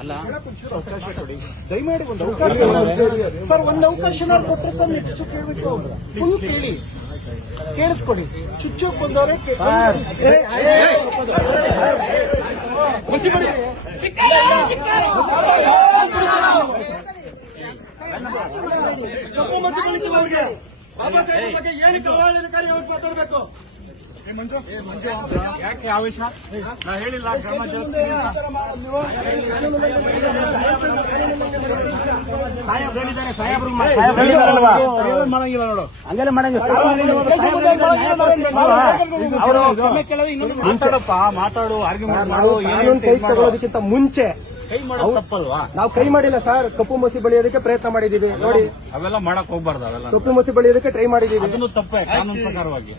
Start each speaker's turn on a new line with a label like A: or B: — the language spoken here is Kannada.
A: ಅಲ್ಲ
B: ದಯಮಾಡಿ ಒಂದು ಅವಕಾಶ ಸರ್ ಒಂದು ಅವಕಾಶ ನಾವು ಕೊಟ್ಟರೆ ನೆಕ್ಸ್ಟ್ ಕೇಳ್ಬಿಟ್ಟು ಫುಲ್ ಕೇಳಿ. ಕೇಳಿಸ್ಕೊಡಿ ಚುಚ್ಚೋಕ್ ಬಂದವರೇ ಕಪ್ಪು ಮಚ್ಚು ಅವ್ರಿಗೆ ಬಾಬಾ ಸಾಹೇಬ್ ಬಗ್ಗೆ ಏನು ಕರಾಳಿನಕಾರಿ ಅವ್ರು ಮಾತಾಡ್ಬೇಕು?
A: ಯಾಕೆ ಆವೇಶ? ನಾ ಹೇಳಿಲ್ಲ ಕ್ರಮ ಜರುಗಿಸ್ತೀನಿ ಅಂತ. ಸಾಹೇಬ್ರು ಹೇಳಿದ್ದಾರೆ ಸಾಹೇಬ್ರು ಮಾ- ಸಾಹೇಬ್ರು ಹೇಳಿದಾರಲ್ವಾ? ಏನು ಮಾಡಂಗಿಲ್ಲ ನೋಡು. ಹಂಗೆಲ್ಲ ಮಾಡಂಗಿಲ್ಲ. ಅವರು ಕ್ಷಮೆ ಕೇಳೋದು ಇನ್ನೊಂದು ಮಾತಾಡಪ್ಪ ಮಾತಾಡು ಆರ್ಗ್ಯುಮೆಂಟ್ ಮಾಡು
B: ಕಾನೂನು ಕೈ ತಗೊಳ್ಳೋದಕ್ಕಿಂತ ಮುಂಚೆ
A: ಕೈ ಮಾಡೋದು ತಪ್ಪಲ್ವಾ?
B: ನಾವು ಕೈ ಮಾಡಿಲ್ಲ ಸರ್ ಕಪ್ಪು ಮಸಿ ಬಳಿಯೋದಕ್ಕೆ ಪ್ರಯತ್ನ ಮಾಡಿದೀವಿ. ನೋಡಿ.
A: ಅವೆಲ್ಲ ಮಾಡಕ್ ಹೋಗ್ಬಾರ್ದು ಅವೆಲ್ಲ.
B: ಕಪ್ಪು ಮಸಿ ಬಳಿಯೋದಕ್ಕೆ ಟ್ರೈ ಮಾಡಿದೀವಿ.
A: ಅದನ್ನು ತಪ್ಪೇ ಕಾನೂನು ಪ್ರಕಾರವಾಗಿ.